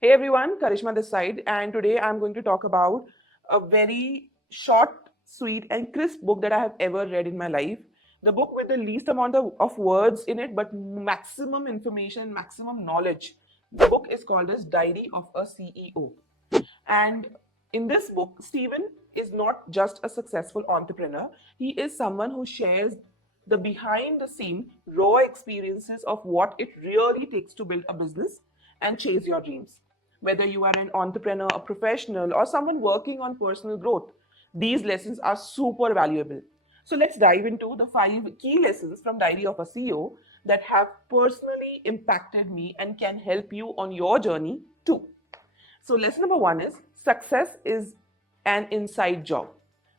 Hey everyone, Karishma Desai, and today I'm going to talk about a very short, sweet, and crisp book that I have ever read in my life. The book with the least amount of words in it, but maximum information, maximum knowledge. The book is called as Diary of a CEO. And in this book, Steven is not just a successful entrepreneur, he is someone who shares the behind the scene raw experiences of what it really takes to build a business and chase your dreams. Whether you are an entrepreneur, a professional, or someone working on personal growth, these lessons are super valuable. So let's dive into the 5 key lessons from Diary of a CEO that have personally impacted me and can help you on your journey too. So, lesson number 1 is success is an inside job.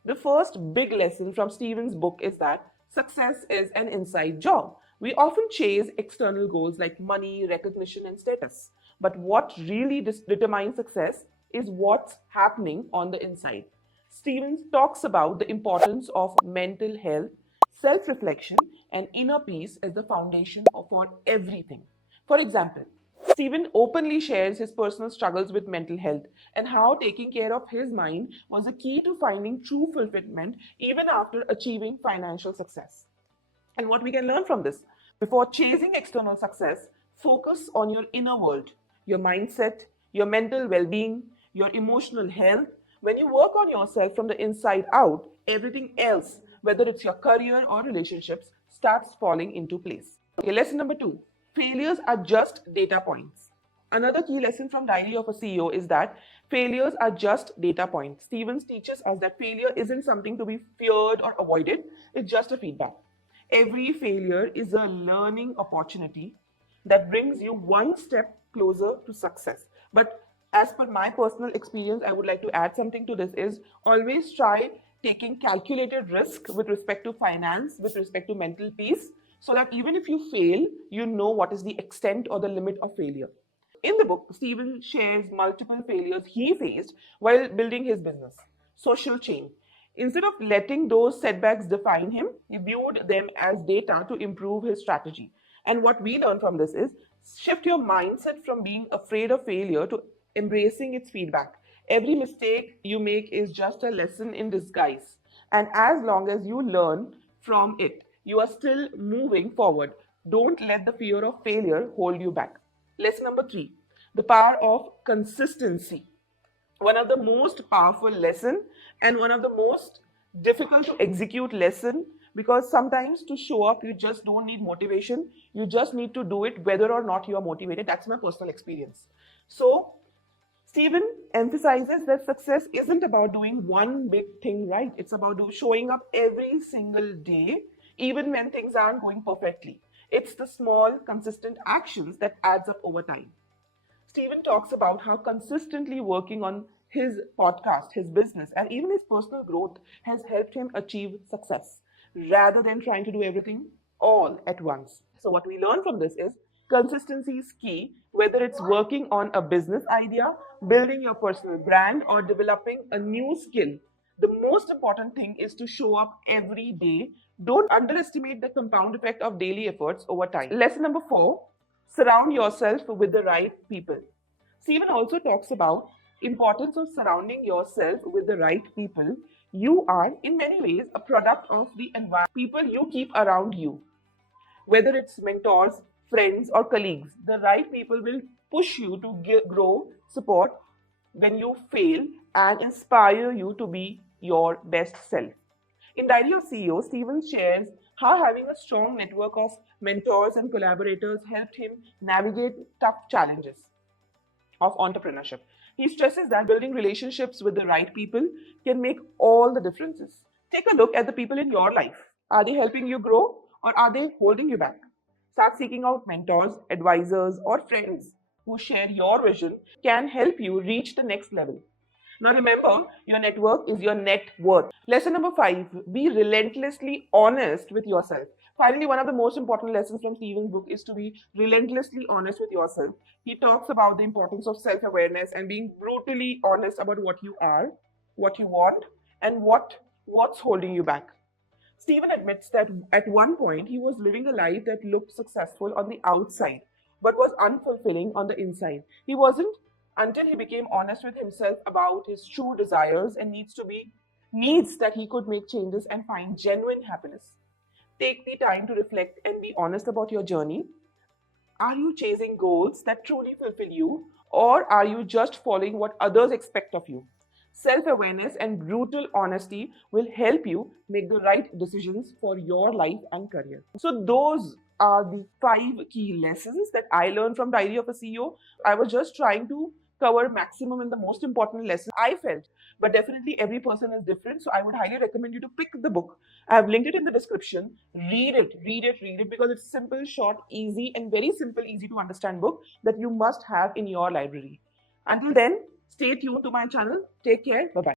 The first big lesson from Steven's book is that success is an inside job. We often chase external goals like money, recognition, and status. But what really determines success is what's happening on the inside. Stevens talks about the importance of mental health, self reflection, and inner peace as the foundation for everything. For example, Stephen openly shares his personal struggles with mental health and how taking care of his mind was a key to finding true fulfillment even after achieving financial success. And what we can learn from this: before chasing external success, focus on your inner world, your mindset, your mental well being, your emotional health. When you work on yourself from the inside out, everything else, whether it's your career or relationships, starts falling into place. Okay, lesson number 2: failures are just data points. Another key lesson from Diary of a CEO is that failures are just data points. Stevens teaches us that failure isn't something to be feared or avoided, it's just a feedback. Every failure is a learning opportunity that brings you one step closer to success. But as per my personal experience, I would like to add something to this is always try taking calculated risk with respect to finance, with respect to mental peace, so that even if you fail, you know what is the extent or the limit of failure. In the book, Stephen shares multiple failures he faced while building his business. Social chain. Instead of letting those setbacks define him, he viewed them as data to improve his strategy. And what we learn from this is shift your mindset from being afraid of failure to embracing its feedback. Every mistake you make is just a lesson in disguise. And as long as you learn from it, you are still moving forward. Don't let the fear of failure hold you back. Lesson number 3: the power of consistency. One of the most powerful lesson and one of the most difficult to execute lesson, because sometimes to show up you just don't need motivation, you just need to do it whether or not you are motivated. That's my personal experience. So Stephen emphasizes that success isn't about doing one big thing right. It's about showing up every single day, even when things aren't going perfectly. It's the small, consistent actions that adds up over time. Stephen talks about how consistently working on his podcast, his business, and even his personal growth has helped him achieve success rather than trying to do everything all at once. So, what we learn from this is consistency is key, whether it's working on a business idea, building your personal brand, or developing a new skill. The most important thing is to show up every day. Don't underestimate the compound effect of daily efforts over time. Lesson number 4: surround yourself with the right people. Stephen also talks about importance of surrounding yourself with the right people. You are in many ways a product of the environment, people you keep around you. Whether it's mentors, friends, or colleagues, the right people will push you to grow, support when you fail, and inspire you to be your best self. In Diary of CEO, Stephen shares how having a strong network of mentors and collaborators helped him navigate tough challenges of entrepreneurship. He stresses that building relationships with the right people can make all the differences. Take a look at the people in your life. Are they helping you grow or are they holding you back? Start seeking out mentors, advisors, or friends who share your vision, can help you reach the next level. Now remember, your network is your net worth. Lesson number 5: be relentlessly honest with yourself. Finally, one of the most important lessons from Stephen's book is to be relentlessly honest with yourself. He talks about the importance of self awareness and being brutally honest about what you are, what you want, and what's holding you back. Stephen admits that at one point he was living a life that looked successful on the outside but was unfulfilling on the inside. He wasn't until he became honest with himself about his true desires and needs that he could make changes and find genuine happiness. Take the time to reflect and be honest about your journey. Are you chasing goals that truly fulfill you, or are you just following what others expect of you? Self awareness and brutal honesty will help you make the right decisions for your life and career. So, those are the 5 key lessons that I learned from Diary of a CEO. I was just trying to cover maximum and the most important lessons I felt, but definitely every person is different. So, I would highly recommend you to pick the book. I have linked it in the description. Read it because it's simple, short, easy, and very simple, easy to understand book that you must have in your library. Until then, stay tuned to my channel. Take care. Bye bye.